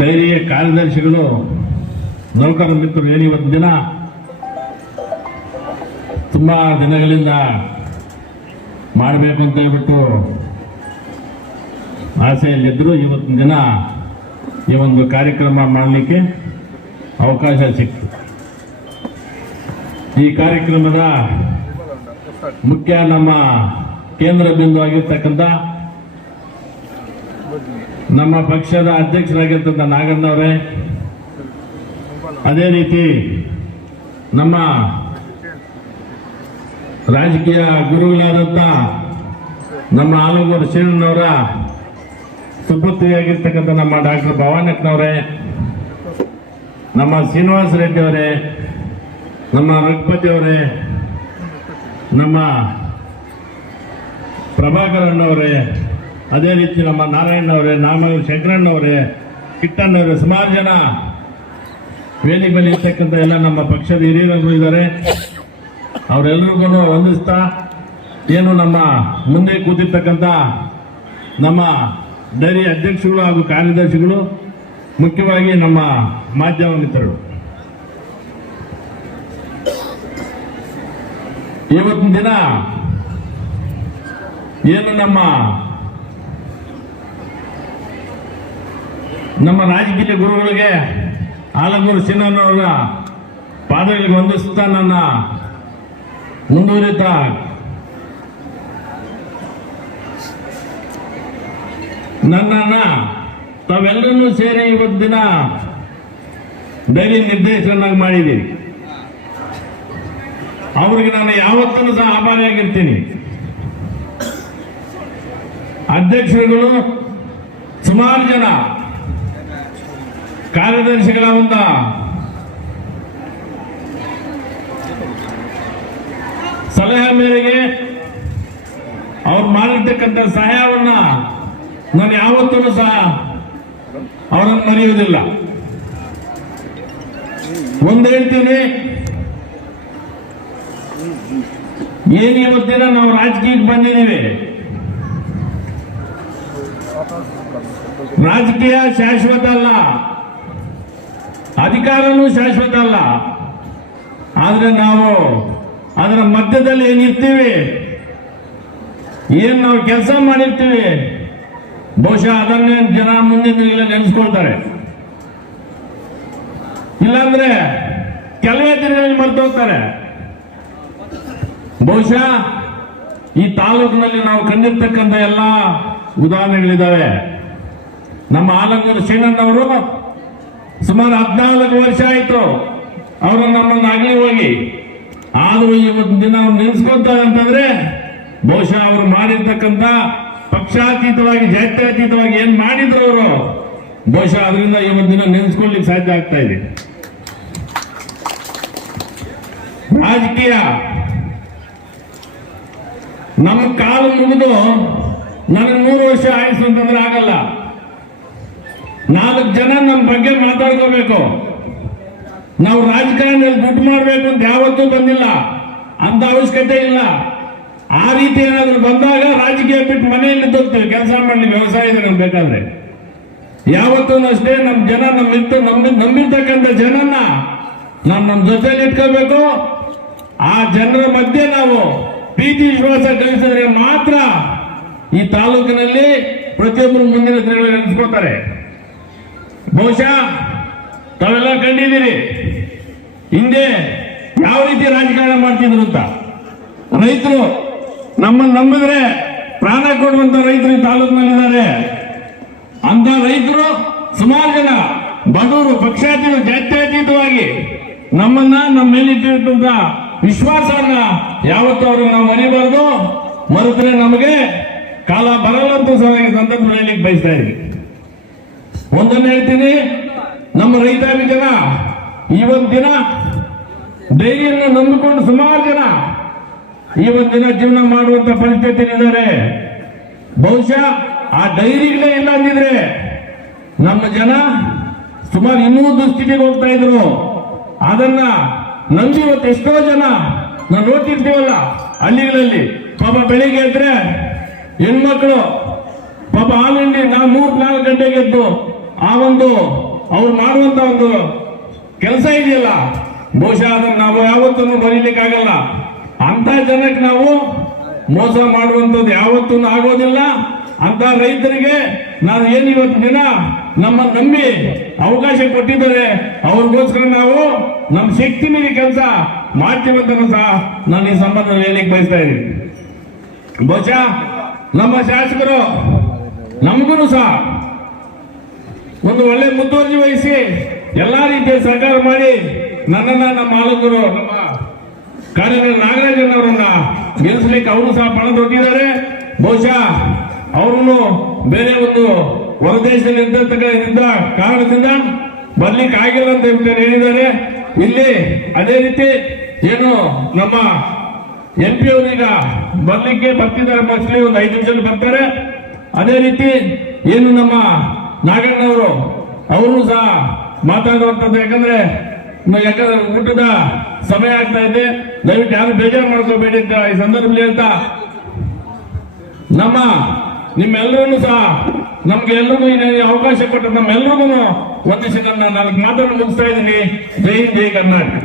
ಡೈರಿಯ ಕಾರ್ಯದರ್ಶಿಗಳು ನೌಕರ ಮಿತ್ರರು ಏನು ಇವತ್ತು ದಿನ ತುಂಬಾ ದಿನಗಳಿಂದ ಮಾಡಬೇಕು ಅಂತ ಹೇಳ್ಬಿಟ್ಟು ಆಸೆಯಲ್ಲಿದ್ದರು. ಇವತ್ತಿನ ದಿನ ಈ ಒಂದು ಕಾರ್ಯಕ್ರಮ ಮಾಡಲಿಕ್ಕೆ ಅವಕಾಶ ಸಿಕ್ತು. ಈ ಕಾರ್ಯಕ್ರಮದ ಮುಖ್ಯ ನಮ್ಮ ಕೇಂದ್ರ ಬಿಂದು ಆಗಿರ್ತಕ್ಕಂಥ ನಮ್ಮ ಪಕ್ಷದ ಅಧ್ಯಕ್ಷರಾಗಿರ್ತಕ್ಕಂಥ ನಾಗಣ್ಣವರೇ, ಅದೇ ರೀತಿ ನಮ್ಮ ರಾಜಕೀಯ ಗುರುಗಳಾದಂಥ ನಮ್ಮ ಆಲೂರು ಶ್ರೀಣ್ಣವರ ಸುಪುತ್ರಿಯಾಗಿರ್ತಕ್ಕಂಥ ನಮ್ಮ ಡಾಕ್ಟರ್ ಭವಾನಕ್ಕನವರೇ, ನಮ್ಮ ಶ್ರೀನಿವಾಸ ರೆಡ್ಡಿ ಅವರೇ, ನಮ್ಮ ರಘುಪತಿ ಅವರೇ, ನಮ್ಮ ಪ್ರಭಾಕರಣ್ಣವರೇ, ಅದೇ ರೀತಿ ನಮ್ಮ ನಾರಾಯಣವರೇ, ನಾಮಗಲ್ ಶಂಕರಣ್ಣವರೇ, ಕಿಟ್ಟಣ್ಣವರೇ, ಸುಮಾರು ಜನ ವೇದಿಕೆ ಮೇಲೆ ಇರ್ತಕ್ಕಂಥ ಎಲ್ಲ ನಮ್ಮ ಪಕ್ಷದ ಹಿರಿಯರು ಇದ್ದಾರೆ. ಅವರೆಲ್ಲರಿಗೂ ವಂದಿಸ್ತಾ, ಏನು ನಮ್ಮ ಮುಂದೆ ಕೂತಿರ್ತಕ್ಕಂಥ ನಮ್ಮ ಡೈರಿ ಅಧ್ಯಕ್ಷಗಳು ಹಾಗೂ ಕಾರ್ಯದರ್ಶಿಗಳು, ಮುಖ್ಯವಾಗಿ ನಮ್ಮ ಮಾಧ್ಯಮ ಮಿತ್ರರು, ಇವತ್ತಿನ ದಿನ ಏನು ನಮ್ಮ ರಾಜಕೀಯ ಗುರುಗಳಿಗೆ ಆಲೂರು ಶ್ರೀಣ್ಣನವರ ಪಾದಗಳಿಗೆ ವಂದಿಸುತ್ತಾ ನನ್ನ ಮುಂದುವರಿತಾ ನನ್ನನ್ನ ತಾವೆಲ್ಲರನ್ನೂ ಸೇರಿ ಇವತ್ತು ದಿನ ಡೈರಿ ನಿರ್ದೇಶಕನಾಗಿ ಮಾಡಿದ್ದೀರಿ. ಅವ್ರಿಗೆ ನಾನು ಯಾವತ್ತೂ ಸಹ ಆಭಾರಿಯಾಗಿರ್ತೀನಿ. ಅಧ್ಯಕ್ಷರುಗಳು ಸುಮಾರು ಜನ ಕಾರ್ಯದರ್ಶಿಗಳ ಒಂದು ಸಲಹೆ ಮೇರೆಗೆ ಅವ್ರು ಮಾಡಿರ್ತಕ್ಕಂಥ ಸಹಾಯವನ್ನ ನಾನು ಯಾವತ್ತೂ ಸಹ ಅವರನ್ನು ಮರೆಯುವುದಿಲ್ಲ. ಒಂದು ಹೇಳ್ತೀನಿ, ಏನು ಇವತ್ತಿನ ನಾವು ರಾಜಕೀಯಕ್ಕೆ ಬಂದಿದ್ದೀವಿ, ರಾಜಕೀಯ ಶಾಶ್ವತ ಅಲ್ಲ, ಅಧಿಕಾರನೂ ಶಾಶ್ವತ ಅಲ್ಲ. ಆದ್ರೆ ನಾವು ಅದರ ಮಧ್ಯದಲ್ಲಿ ಏನಿರ್ತೀವಿ, ಏನ್ ನಾವು ಕೆಲಸ ಮಾಡಿರ್ತೀವಿ, ಬಹುಶಃ ಅದನ್ನೇ ಜನ ಮುಂದಿನ ದಿನಗಳಲ್ಲಿ ನೆನೆಸ್ಕೊಳ್ತಾರೆ. ಇಲ್ಲಾಂದ್ರೆ ಕೆಲವೇ ದಿನಗಳಲ್ಲಿ ಮರ್ತೋಗ್ತಾರೆ. ಬಹುಶಃ ಈ ತಾಲೂಕಿನಲ್ಲಿ ನಾವು ಕಂಡಿರ್ತಕ್ಕಂಥ ಎಲ್ಲ ಉದಾಹರಣೆಗಳಿದ್ದಾವೆ. ನಮ್ಮ ಆಲೂರು ಶ್ರೀಣ್ಣನವರು ಸುಮಾರು 14 ವರ್ಷ ಆಯಿತು ಅವರು ನಮ್ಮನ್ನು ಅಗಲಿ ಹೋಗಿ. ಆದರೂ ಇವತ್ತು ದಿನ ಅವ್ರು ನೆನೆಸ್ಕೊಳ್ತಾರೆ ಅಂತಂದ್ರೆ ಬಹುಶಃ ಅವರು ಮಾಡಿರ್ತಕ್ಕಂಥ ಪಕ್ಷಾತೀತವಾಗಿ ಜಾತ್ಯತೀತವಾಗಿ ಏನ್ ಮಾಡಿದ್ರು ಅವರು, ಬಹುಶಃ ಅದರಿಂದ ಇವತ್ತು ದಿನ ನೆನೆಸ್ಕೊಳ್ಳಿಕ್ಕೆ ಸಾಧ್ಯ ಆಗ್ತಾ ಇದೆ. ರಾಜಕೀಯ ನಮ್ಮ ಕಾಲು ಮುಗಿದು ನನಗೆ 100 ವರ್ಷ ಆಯ್ಸು ಅಂತಂದ್ರೆ ಆಗಲ್ಲ. 4 ಜನ ನಮ್ಮ ಬಗ್ಗೆ ಮಾತಾಡ್ಕೋಬೇಕು. ನಾವು ರಾಜಕಾರಣದಲ್ಲಿ ದುಡ್ಡು ಮಾಡಬೇಕು ಅಂತ ಯಾವತ್ತೂ ಬಂದಿಲ್ಲ, ಅಂತ ಅವಶ್ಯಕತೆ ಇಲ್ಲ. ಆ ರೀತಿ ಏನಾದ್ರು ಬಂದಾಗ ರಾಜಕೀಯ ಬಿಟ್ಟು ಮನೆಯಲ್ಲಿ ಹೋಗ್ತೇವೆ ಕೆಲಸ ಮಾಡಲಿ, ವ್ಯವಸಾಯದ ನಮ್ಗೆ ಬೇಕಾದ್ರೆ. ಯಾವತ್ತೂ ಅಷ್ಟೇ ನಮ್ಮ ಜನ ನಂಬಿರ್ತಕ್ಕಂಥ ಜನನ್ನ ನಮ್ಮ ಜೊತೆಲಿ ಇಟ್ಕೋಬೇಕು. ಆ ಜನರ ಮಧ್ಯೆ ನಾವು ಪ್ರೀತಿ ವಿಶ್ವಾಸ ಗಳಿಸಿದ್ರೆ ಮಾತ್ರ ಈ ತಾಲೂಕಿನಲ್ಲಿ ಪ್ರತಿಯೊಬ್ಬರು ಮುಂದಿನ ದಿನಗಳಲ್ಲಿ ನೆನೆಸ್ಕೊಳ್ತಾರೆ. ಬಹುಶಃ ತಾವೆಲ್ಲ ಕಂಡಿದ್ದೀರಿ ಹಿಂದೆ ಯಾವ ರೀತಿ ರಾಜಕಾರಣ ಮಾಡ್ತಿದ್ರು ಅಂತ. ರೈತರು ನಮ್ಮನ್ನು ನಂಬಿದ್ರೆ ಪ್ರಾಣ ಕೊಡುವಂತ ರೈತರು ಈ ತಾಲೂಕಿನಲ್ಲಿದ್ದಾರೆ. ಅಂತ ರೈತರು ಸುಮಾರು ಜನ ಬಡವರು ಪಕ್ಷಾತೀತ ಜಾತ್ಯತೀತವಾಗಿ ನಮ್ಮನ್ನ ನಮ್ಮ ಮೇಲಿಟ್ಟಿರುವಂತ ವಿಶ್ವಾಸವನ್ನ ಯಾವತ್ತೂ ಅವ್ರಿಗೆ ನಾವು ಮರಿಬಾರ್ದು. ಮರೆತರೆ ನಮಗೆ ಕಾಲ ಬರಲ್ಲಂತ ಸಂದರ್ಭ ಹೇಳಲಿಕ್ಕೆ ಬಯಸ್ತಾ ಇದ್ದೀವಿ. ಒಂದನ್ನು ಹೇಳ್ತೀನಿ, ನಮ್ಮ ರೈತಾಪಿ ಜನ ಇವತ್ತು ದಿನ ಡೈರಿಯನ್ನು ನಂಬಿಕೊಂಡು ಸುಮಾರು ಜನ ಇವತ್ತು ದಿನ ಜೀವನ ಮಾಡುವಂತ ಪರಿಸ್ಥಿತಿಯಿದ್ದಾರೆ. ಬಹುಶಃ ಆ ಡೈರಿಗಳೇ ಇಲ್ಲ ಅಂದಿದ್ರೆ ನಮ್ಮ ಜನ ಸುಮಾರು ಇನ್ನೂ ದುಸ್ಥಿತಿಗೆ ಹೋಗ್ತಾ ಇದ್ರು. ಅದನ್ನ ನಂಬಿ ಇವತ್ತು ಎಷ್ಟೋ ಜನ ನಾವು ನೋಡ್ತಿರ್ತೀವಲ್ಲ ಹಳ್ಳಿಗಳಲ್ಲಿ, ಪಾಪ ಬೆಳಿಗ್ಗೆ ಎದ್ರೆ ಹೆಣ್ಮಕ್ಳು ಪಾಪ ಹಾಲು ಹಿಂಡಿ ನಾವು 3-4 ಗಂಟೆಗೆ ಎದ್ದು ಆ ಒಂದು ಅವ್ರು ಮಾಡುವಂತ ಒಂದು ಕೆಲಸ ಇದೆಯಲ್ಲ, ಬಹುಶಃ ಅದನ್ನು ನಾವು ಯಾವತ್ತೂ ಬರೀಲಿಕ್ಕಾಗಲ್ಲ. ಅಂತ ಜನಕ್ಕೆ ನಾವು ಮೋಸ ಮಾಡುವಂಥದ್ದು ಯಾವತ್ತೂ ಆಗೋದಿಲ್ಲ. ಅಂತ ರೈತರಿಗೆ ನಾನು ಏನು ಇವತ್ತು ದಿನ ನಮ್ಮನ್ನು ನಂಬಿ ಅವಕಾಶ ಕೊಟ್ಟಿದ್ದಾರೆ, ಅವ್ರಿಗೋಸ್ಕರ ನಾವು ನಮ್ಮ ಶಕ್ತಿ ಮೀರಿ ಕೆಲಸ ಮಾಡ್ತೀವಂತನೂ ಸಹ ನಾನು ಈ ಸಂಬಂಧದಲ್ಲಿ ಹೇಳಿಕ್ ಬಯಸ್ತಾ ಇದ್ದೀನಿ. ಬಹುಶಃ ನಮ್ಮ ಶಾಸಕರು ನಮಗೂ ಸಹ ಒಂದು ಒಳ್ಳೆ ಮುತುವರ್ಜಿ ವಹಿಸಿ ಎಲ್ಲಾ ರೀತಿಯ ಸಹಕಾರ ಮಾಡಿ ನನ್ನನ್ನ ನಮ್ಮ ಮಾಲಕರು ನಮ್ಮ ಕಾರ್ಯದರ್ಶಿ ನಾಗರಾಜನ್ ಅವರನ್ನ ಗೆಲ್ಲಿಸಲಿಕ್ಕೆ ಅವರು ಸಹ ಪಣ ತೊಟ್ಟಿದ್ದಾರೆ. ಬಹುಶಃ ಅವರನ್ನು ಬೇರೆ ಒಂದು ಹೊರದೇಶದಲ್ಲಿ ಇದ್ದ ಕಾರಣದಿಂದ ಬರ್ಲಿಕ್ಕೆ ಆಗಿಲ್ಲ ಅಂತ ಹೇಳಿದ್ದಾರೆ. ಇಲ್ಲಿ ಅದೇ ರೀತಿ ಏನು ನಮ್ಮ MP ಅವರೀಗ ಬರ್ಲಿಕ್ಕೆ ಬರ್ತಿದ್ದಾರೆ, ಮೋಸ್ಟ್ಲಿ ಒಂದು 5 ನಿಮಿಷದಲ್ಲಿ ಬರ್ತಾರೆ. ಅದೇ ರೀತಿ ಏನು ನಮ್ಮ ನಾಗಣ್ಣವರು ಅವರು ಸಹ ಮಾತಾಡುವಂಥದ್ದು, ಯಾಕಂದ್ರೆ ಊಟದ ಸಮಯ ಆಗ್ತಾ ಇದೆ, ದಯವಿಟ್ಟು ಯಾರು ಬೇಜಾರು ಮಾಡ್ಕೋಬೇಡಿ ಅಂತ ಈ ಸಂದರ್ಭದಲ್ಲಿ ಹೇಳ್ತಾ ನಿಮ್ಮೆಲ್ಲರೂ ಸಹ ನಮ್ಗೆ ಎಲ್ರಿಗೂ ಅವಕಾಶ ಕೊಟ್ಟ ನಮ್ಮೆಲ್ಲರಿಗೂ ಒಂದಿಷ್ಟು ನನ್ನ 4 ಮಾತನ್ನು ಮುಗಿಸ್ತಾ ಇದ್ದೀನಿ. ಜೈ ಹಿಂದ್, ಜೈ ಕರ್ನಾಟಕ.